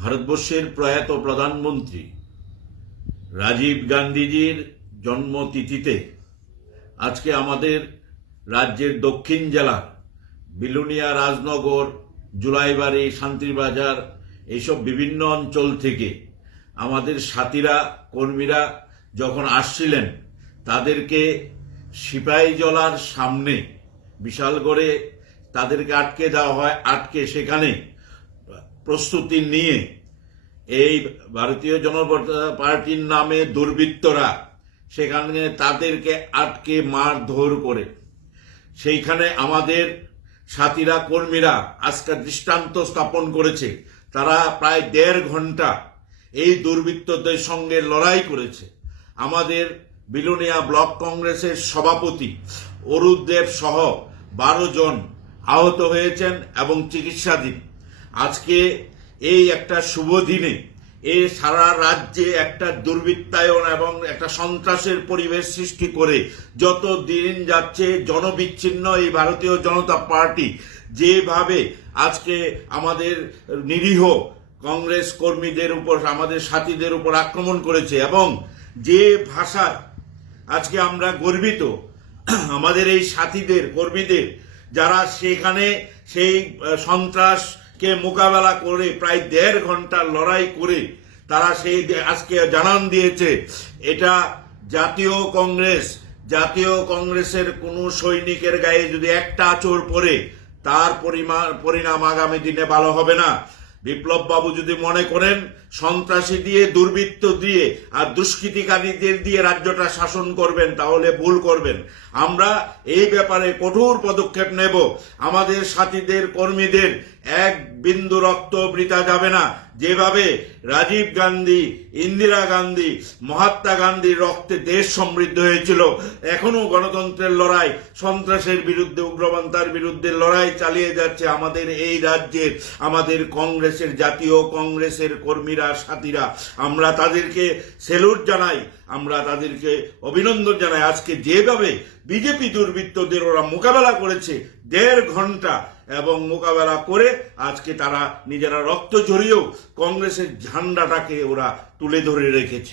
ভারতবর্ষের প্রয়াত প্রধানমন্ত্রী রাজীব গান্ধীজির জন্মতিথিতে আজকে আমাদের রাজ্যের দক্ষিণ জেলার বিলুনিয়া, রাজনগর, জুলাইবাড়ি, শান্তিবাজার এইসব বিভিন্ন অঞ্চল থেকে আমাদের সাথীরা, কর্মীরা যখন আসছিলেন, তাদেরকে সিপাহীজলার সামনে বিশাল করে তাদেরকে আটকে দেওয়া হয়। আটকে সেখানে প্রস্তুতি নিয়ে এই ভারতীয় জনতা পার্টির নামে দুর্বৃত্তরা সেখানে তাদেরকে আটকে মারধর করে সেইখানে আমাদের সাথীরা, কর্মীরা আজকে দৃষ্টান্ত স্থাপন করেছে। তারা প্রায় 1.5 ঘন্টা এই দুর্বৃত্তদের সঙ্গে লড়াই করেছে। আমাদের বিলুনিয়া ব্লক কংগ্রেসের সভাপতি অরুণ দেব সহ 12 জন আহত হয়েছেন এবং চিকিৎসাধীন। আজকে এই একটা শুভ দিনে এই সারা রাজ্যে একটা দুর্বৃত্তায়ন এবং একটা সন্ত্রাসের পরিবেশ সৃষ্টি করে যত দিন যাচ্ছে জনবিচ্ছিন্ন এই ভারতীয় জনতা পার্টি যেভাবে আজকে আমাদের নিরীহ কংগ্রেস কর্মীদের উপর, আমাদের সাথীদের উপর আক্রমণ করেছে এবং যে ভাষা আজকে আমরা গর্বিত, আমাদের এই সাথীদের, কর্মীদের যারা সেখানে সেই সন্ত্রাসকে মোকাবেলা করে প্রায় 1.5 ঘন্টা লড়াই করে তারা সেই আজকে জানান দিয়েছে এটা জাতীয় কংগ্রেসের কোনো সৈনিকের গায়ে যদি একটা আঁচড় পড়ে তার পরিণাম আগামী দিনে ভালো হবে না। বিপ্লব বাবু যদি মনে করেন সন্ত্রাসী দিয়ে, দুর্বৃত্ত দিয়ে আর দুষ্কৃতিকারীদের দিয়ে রাজ্যটা শাসন করবেন, তাহলে ভুল করবেন। আমরা এই ব্যাপারে কঠোর পদক্ষেপ নেব। আমাদের সাথীদের, কর্মীদের এক বিন্দু রক্ত বৃথা যাবে না। যেভাবে রাজীব গান্ধী, ইন্দিরা গান্ধী, মহাত্মা গান্ধীর রক্তে দেশ সমৃদ্ধ হয়েছিল, এখনো গণতন্ত্রের লড়াই, সন্ত্রাসের বিরুদ্ধে, উগ্রপন্থার বিরুদ্ধে লড়াই চালিয়ে যাচ্ছে আমাদের এই রাজ্যের, আমাদের কংগ্রেসের, জাতীয় কংগ্রেসের কর্মীরা, সাথীরা। আমরা তাদেরকে স্যালুট জানাই, আমরা তাদেরকে অভিনন্দন জানাই। আজকে যেভাবে বিজেপি দুর্বৃত্তদের ওরা মোকাবেলা করেছে 1.5 ঘন্টা এবং মোকাবেলা করে আজকে তারা নিজেরা রক্ত ঝরিয়েও কংগ্রেসের ঝান্ডাটাকে ওরা তুলে ধরে রেখেছে।